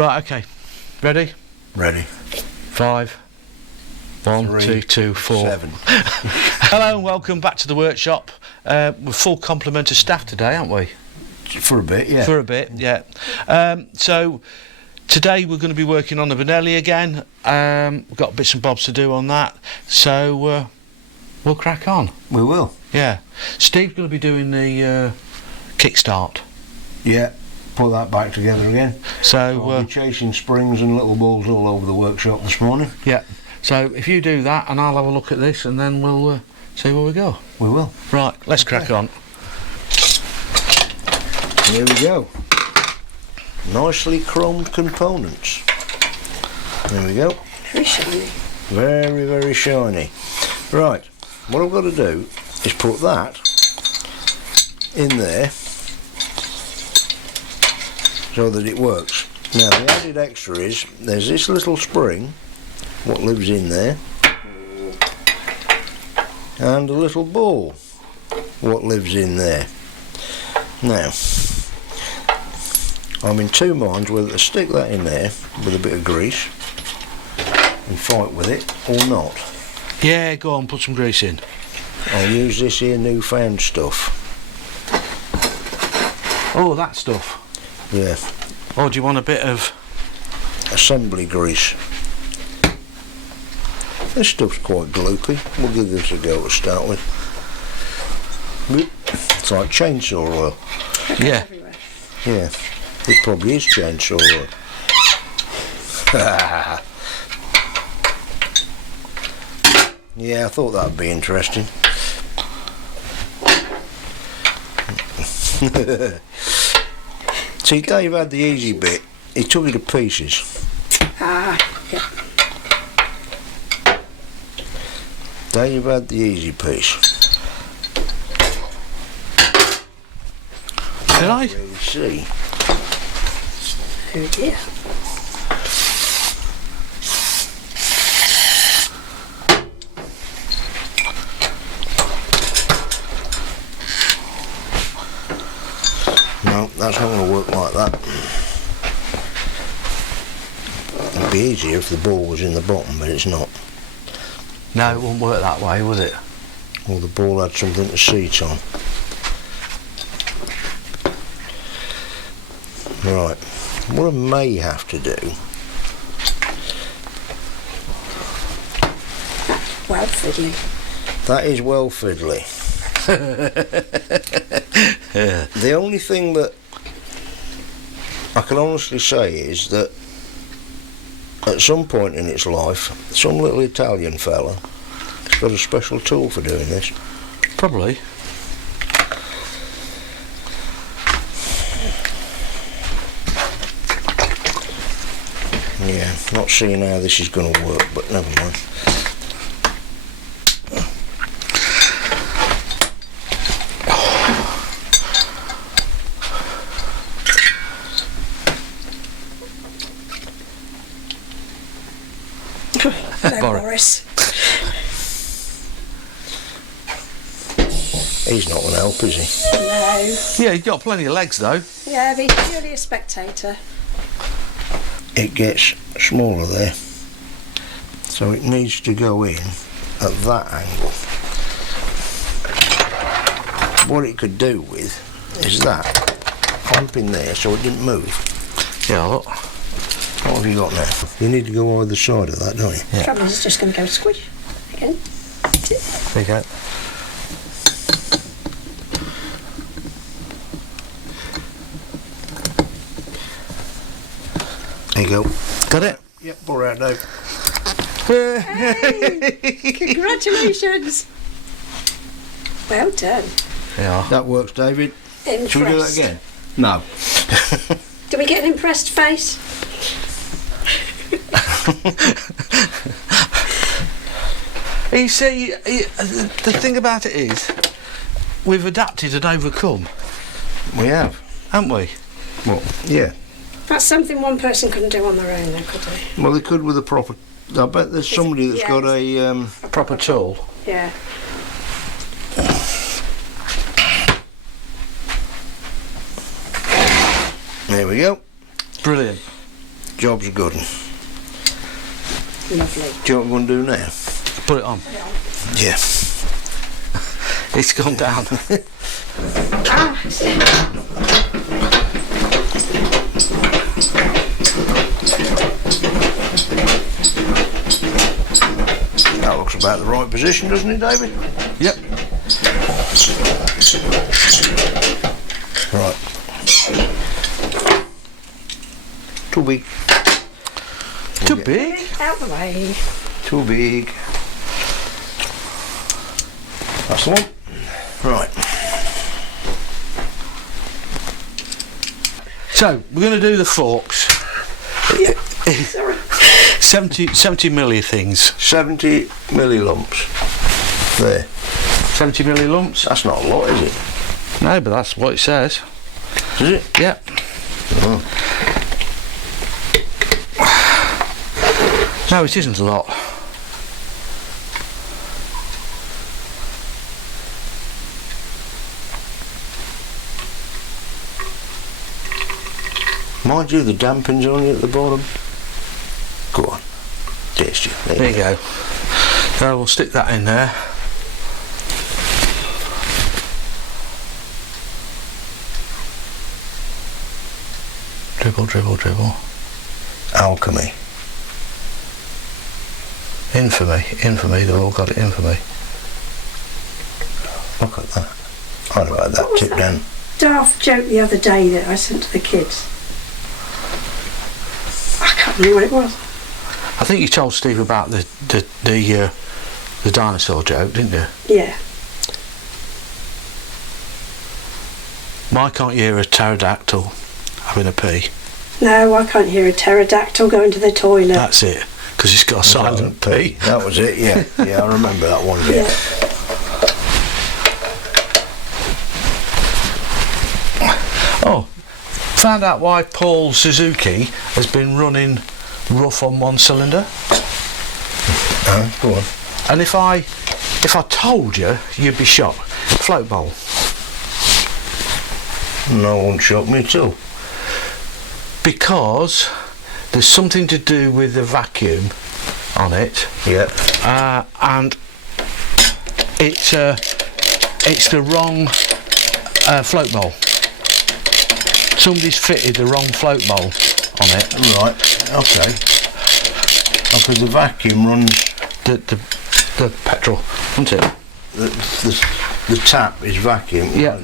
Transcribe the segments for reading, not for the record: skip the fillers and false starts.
Right, okay. Ready? Ready. 5, 1, 3, 2, 2, 4. 7. Hello and welcome back to the workshop. We're full complement of staff today, aren't we? For a bit, yeah. For a bit, yeah. So today we're going to be working on the Benelli again. We've got bits and bobs to do on that. So we'll crack on. We will. Yeah. Steve's going to be doing the kickstart. Yeah. Put that back together again. So I'll be chasing springs and little balls all over the workshop this morning. Yeah. So if you do that, and I'll have a look at this, and then we'll see where we go. We will. Right. Let's crack on. Here we go. Nicely chromed components. There we go. Very shiny. Very, very shiny. Right. What I've got to do is put that in there so that it works. Now the added extra is there's this little spring what lives in there and a little ball what lives in there. Now I'm in two minds whether to stick that in there with a bit of grease and fight with it or not. Yeah, go on, put some grease in. I'll use this here newfound stuff. Oh, that stuff. Yeah. Or do you want a bit of Assembly grease. This stuff's quite gloopy. We'll give this a go to start with. It's like chainsaw oil. yeah? Everywhere. Yeah, it probably is chainsaw oil. Yeah, I thought that'd be interesting. See, Dave had the easy bit. He took it to pieces. Ah, yeah. Dave had the easy piece. Did I? Really see. Oh dear. No, that's not going to work like that. It'd be easier if the ball was in the bottom, but it's not. No, it wouldn't work that way, would it? Or the ball had something to seat on. Right, what I may have to do, Well fiddly. that is well fiddly. The only thing that I can honestly say is that at some point in its life, some little Italian fella has got a special tool for doing this. Probably. Yeah, not seeing how this is going to work, but never mind. Hello, Boris. Boris. He's not going to help, is he? No. Yeah, you've got plenty of legs though. Yeah, he's purely a spectator. It gets smaller there, so it needs to go in at that angle. What it could do with is that clamp in there so it didn't move. Yeah, look. What have you got now? You need to go either side of that, don't you? Yeah. Trouble is, it's just going to go squish again. There you go. There you go. Got it? Yep, all right, Dave. Hey, congratulations. Well done. Yeah. That works, David. Impressed. Shall we do that again? No. Do we get an impressed face? You see, the thing about it is, we've adapted and overcome, We have. haven't we? Well, yeah. That's something one person couldn't do on their own, though, could they? Well, they could with a proper... I bet there's somebody that's yeah. got a... A proper tool. Yeah. There we go. Brilliant. job's good. Lovely. Do you know what we're going to do now? Put it on. Yeah. It's gone down. That looks about the right position, doesn't it, David? Yep. Right. Too big. Too big. Out the way. Too big. That's the one. Right. So we're going to do the forks. Sorry. 70 milli things. 70 millilumps. There. 70 milli lumps. That's not a lot, is it? No, but that's what it says. Is it? Yep. Oh. No, it isn't a lot. Mind you, the damping's only at the bottom. Go on. Taste you. There you go. So we'll stick that in there. Dribble, dribble, dribble. Alchemy. Infamy, infamy, they've all got it infamy. Look at that. I'd have had that What was tip that? down. Daft joke the other day that I sent to the kids. I can't remember what it was. I think you told Steve about the dinosaur joke, didn't you? Yeah. Why can't you hear a pterodactyl having a pee? No, I can't hear a pterodactyl going to the toilet. That's it, because it's got a silent P. That was it, yeah. Yeah, I remember that one. Yeah. Oh, found out why Paul Suzuki has been running rough on one cylinder. Go on. And if I told you, you'd be shocked. Float bowl. No one shot me too. Because there's something to do with the vacuum on it. Yep. And it's the wrong float bowl. Somebody's fitted the wrong float bowl on it. Right. Okay. Because the vacuum runs. The petrol, isn't it? The tap is vacuum. Yeah.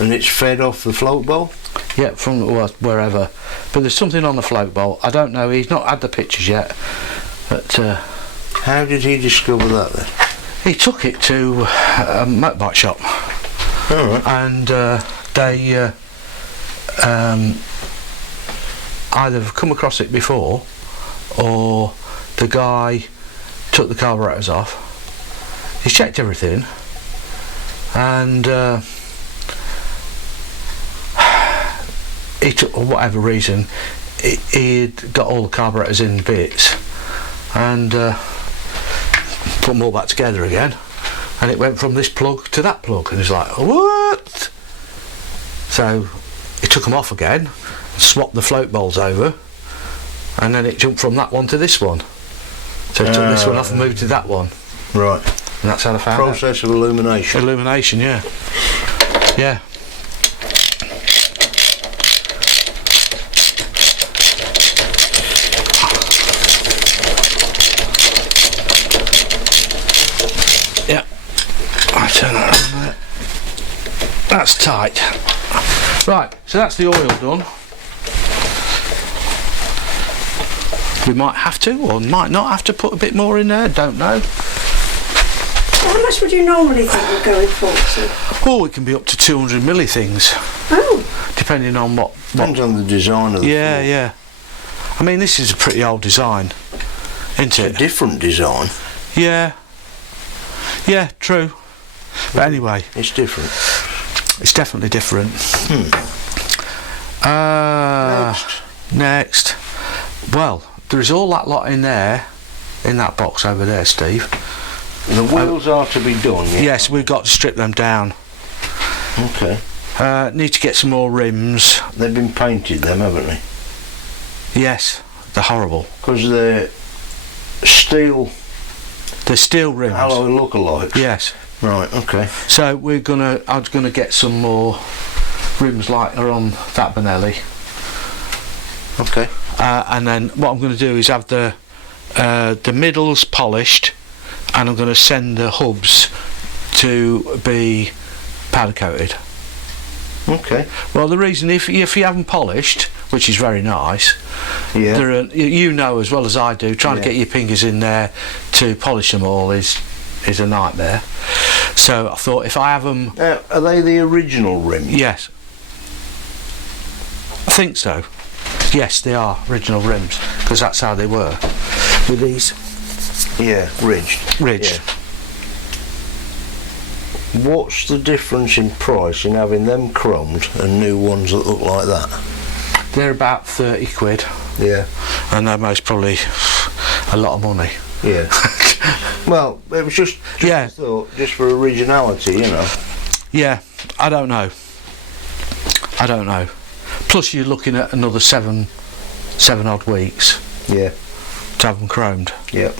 And it's fed off the float bowl. Yeah, from wherever. But there's something on the float bowl. I don't know. He's not had the pictures yet. But how did he discover that then? he took it to a motorbike shop. All right. And they either have come across it before, or the guy took the carburetors off. He checked everything, and he took, for whatever reason, he'd got all the carburetors in bits, and put them all back together again, and it went from this plug to that plug, and he's like, what? So he took them off again, swapped the float bowls over, and then it jumped from that one to this one. So he took this one off and moved to that one. Right. And that's how I found Process of illumination. Illumination, yeah. Yeah. Yeah. I turn that on there. That's tight. Right, so that's the oil done. We might have to, or might not have to put a bit more in there, don't know. How much would you normally think would go in forks? Oh, it can be up to 200 milli things, Oh, depending on what. Depends on the design of the Yeah, fork. yeah. I mean, this is a pretty old design, isn't It's a it? different design. Yeah. Yeah, true. But anyway, It's different. it's definitely different. Next. Well, there is all that lot in there, in that box over there, Steve. The wheels are to be done, yeah? Yes, we've got to strip them down. Okay. Need to get some more rims. They've been painted, them, haven't they? Yes, they're horrible. Because they're steel They're steel rims. alloy lookalikes. Yes. Right, okay. So I'm gonna get some more rims like are on that Benelli. Okay. And then what I'm going to do is have the middles polished, and I'm going to send the hubs to be powder coated. Okay. Well, the reason, if you haven't polished, which is very nice, Yeah. there are, you know as well as I do, trying Yeah. to get your fingers in there to polish them all is a nightmare. So I thought if I have them, Are they the original rims? yes, I think so. Yes, they are original rims, because that's how they were with these Yeah, ridged. ridged. Yeah. What's the difference in price in having them chromed and new ones that look like that? They're about 30 quid, Yeah. and they're most probably a lot of money. Yeah. Well, it was just Yeah. a thought, just for originality, you know. Yeah, I don't know. Plus, you're looking at another seven odd weeks Yeah. to have them chromed. Yeah.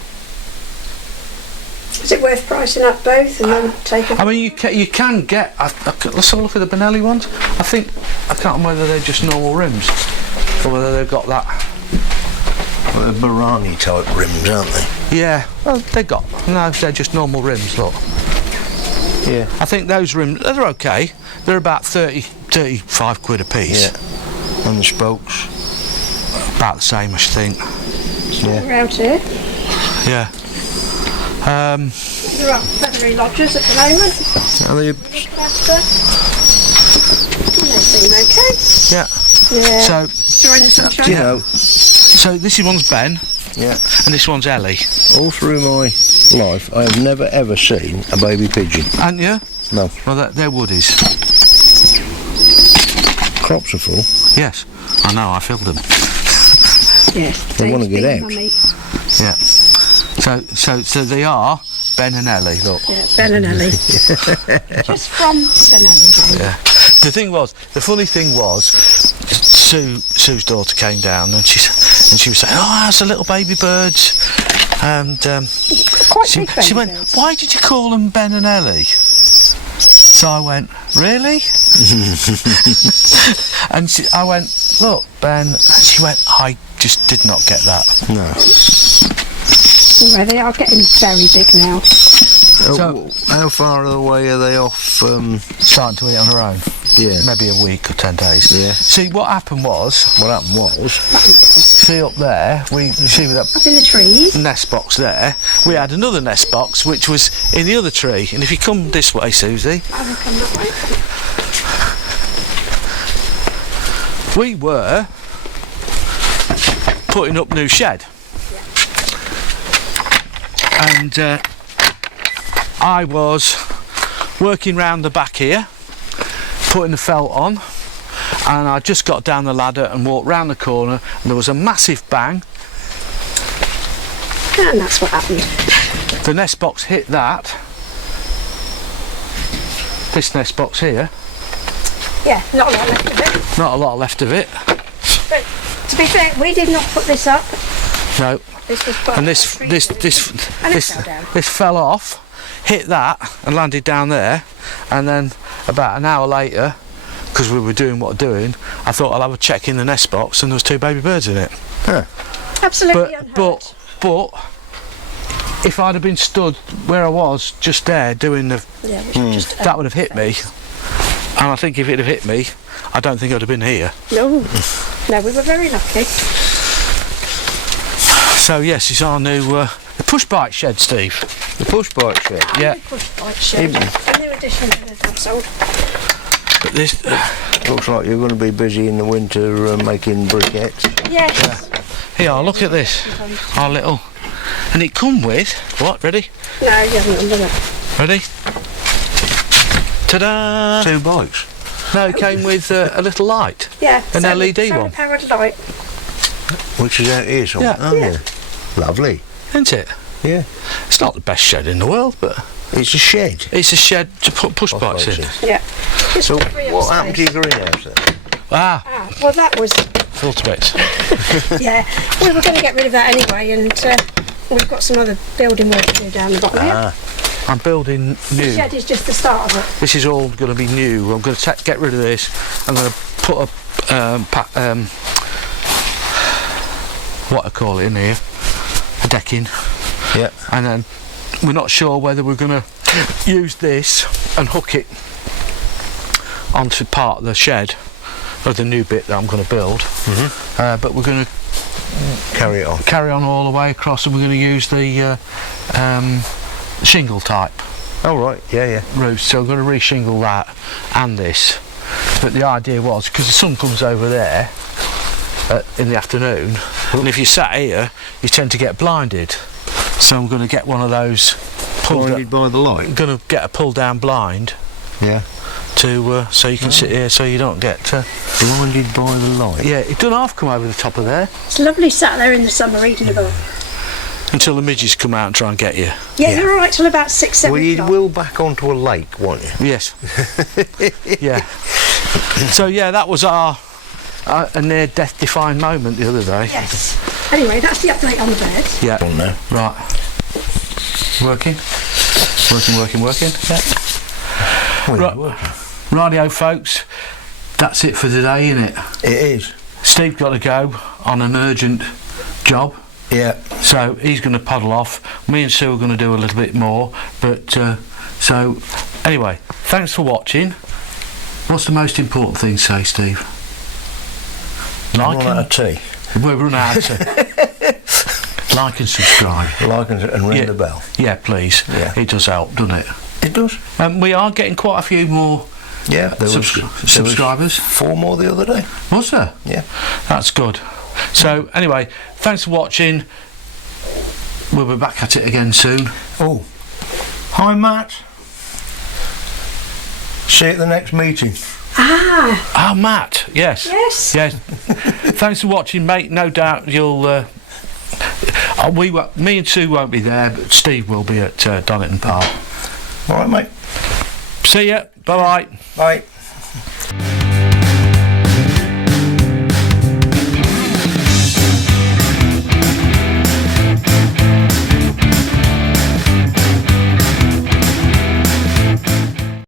Is it worth pricing up both and then taking? I mean, you can get. Let's have a look at the Benelli ones. I can't remember whether they're just normal rims or whether they've got that. Well, they're Barani type rims, aren't they? Yeah, well, they're just normal rims. Look, Yeah. I think those rims they're okay. They're about 35 quid a piece. Yeah. And the spokes. About the same, I should think. Yeah. Around here. Yeah. There are feathery lodgers at the moment. Are they? They seem okay. Yeah. Yeah. So During the sunshine. You know, So this one's Ben, yeah. and this one's Ellie. All through my life, I have never ever seen a baby pigeon. Aren't you? No. Well, they're woodies. Crops are full. Yes, I know. I filled them. Yes. They wanna get out. Mummy. Yeah. So they are Ben and Ellie. Look. Yeah, Benelli. Just from Benelli. Yeah. The funny thing was, Sue's daughter came down and she was saying, "Oh, how's the little baby birds?" And Quite she big baby went, birds. "Why did you call them Ben and Ellie?" So I went, "Really?" And I went, "Look, Ben." And she went, "I just did not get that." No. Well, they are getting very big now. So- How far away are they off? Starting to eat on her own. Yeah. Maybe a week or 10 days. Yeah. See, what happened was, see up there, see with that Up in the trees. nest box there, we had another nest box which was in the other tree. And if you come this way, Susie, I will come that way. we were putting up new shed. And I was working round the back here, putting the felt on, and I just got down the ladder and walked round the corner, and there was a massive bang. And that's what happened. The nest box hit that. This nest box here, Yeah, not a lot left of it. not a lot left of it. But to be fair, we did not put this up. No. This was put And up this by trees. And it fell down. this fell off, hit that, and landed down there. And then about an hour later, because we were doing what we're doing, I thought I'll have a check in the nest box, and there was 2 baby birds in it. Absolutely unhurt. But if I'd have been stood where I was just there doing the, Yeah, we should just, that would have hit me. And I think if it had hit me, I don't think I'd have been here. No, no, we were very lucky. So yes, it's our new the push bike shed, Steve. The push bike shed. Yeah. Push bike shed. A new addition to the household. But this Looks like you're going to be busy in the winter making briquettes. Yes. here, look at this, our little, and it come with what? Ready? No, you haven't done it. Ready? Ta-da! 2 bikes. No, it came with a little light, Yeah. An LED one. Powered light. Which is out here somewhere. Yeah. Oh, yeah. Lovely. isn't it? Yeah. It's not the best shed in the world, but It's a shed. it's a shed to put push bikes in. Yeah. Just So free up what happened to space. your greenhouse then? Ah, Ah, well, that was filter bits. Yeah, we were going to get rid of that anyway, and we've got some other building work to do down the bottom here. I'm building The new. shed is just the start of it. This is all going to be new. I'm going to get rid of this. I'm going to put a what I call it in here, a decking. Yeah. And then we're not sure whether we're going to use this and hook it onto part of the shed of the new bit that I'm going to build. But we're going to Carry on all the way across, and we're going to use the shingle type Oh right, yeah. roof. So I'm going to re-shingle that and this. But the idea was, because the sun comes over there in the afternoon, and if you sat here, you tend to get blinded. So I'm going to get one of those Blinded by the light. I'm going to get a pull-down blind Yeah. to so you can sit here, so you don't get. Blinded by the light. Yeah, it doesn't half come over the top of there It's lovely sat there in the summer reading a book. until the midges come out and try and get you. Yeah, Yeah. you're all right till about 6, 7 Well, you o'clock. will back onto a lake, won't you? Yes. Yeah. So yeah, that was our a near-death defying moment the other day. Yes. Anyway, that's the update on the bed. Yeah. On there. Right. Working. Yeah. Well, Right. Rightio, folks. That's it for today, isn't it? It is. Steve got to go on an urgent job. Yeah. So he's going to puddle off. Me and Sue are going to do a little bit more. But so anyway, thanks for watching. What's the most important thing to say, Steve? Like Run out of tea. We've run out of tea. Like and subscribe. Like and ring Yeah. the bell. Yeah, please. Yeah. It does help, doesn't it? It does. We are getting quite a few more Yeah. There was subscribers. 4 more the other day. Was there? Yeah. That's good. So anyway, thanks for watching. We'll be back at it again soon. Oh. Hi, Matt. See you at the next meeting. Ah, Oh, Matt. Yes. yes. Yes. Thanks for watching, mate. No doubt you'll. Me and Sue won't be there, but Steve will be at Donington Park. All right, mate. See ya. Bye bye. Bye.